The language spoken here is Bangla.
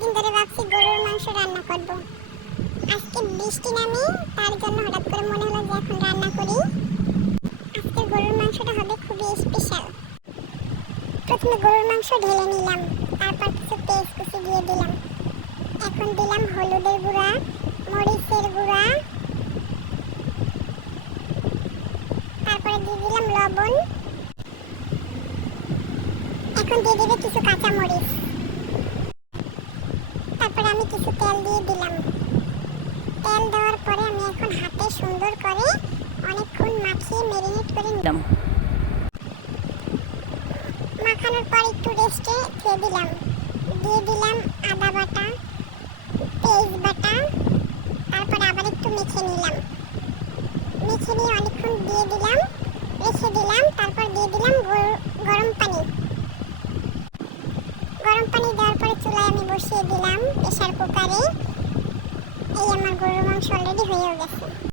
অনেকদিন ধরে ভাবছি গরুর মাংস রান্না করব। আজকে বৃষ্টি নামে, তার জন্য হঠাৎ করে মনে হলো যে এখন রান্না করি। আজকে গরুর মাংসটা হবে খুবই স্পেশাল। প্রথমে গরুর মাংস ঢেলে নিলাম, তারপর কিছু পেঁয়াজ কুচি দিয়ে দিলাম। এখন দিলাম হলুদের গুঁড়া, মরিচের গুঁড়া, তারপরে দিয়ে দিলাম লবণ। এখন দিয়ে দেবে কিছু কাঁচা মরিচ। তারপরে আমি কিছু তেল দিয়ে দিলাম। তেল দেওয়ার পরে আমি এখন হাতে সুন্দর করে অনেকক্ষণ মাখিয়ে ম্যারিনেট করে নিলাম। মাখানোর পর একটু রেস্টে দিয়ে দিলাম আদা বাটা, পেঁয়াজ বাটা, তারপর আবার একটু মেখে নিলাম। মেখে নিয়ে অনেকক্ষণ রেখে দিলাম। তারপর দিয়ে দিলাম গরম পানি। গরম পানি দেওয়ার পরে চুলায় আমি বসিয়ে দিলাম প্রেসার কুকারে। এই আমার গরুর মাংস অলরেডি হয়ে গেছে।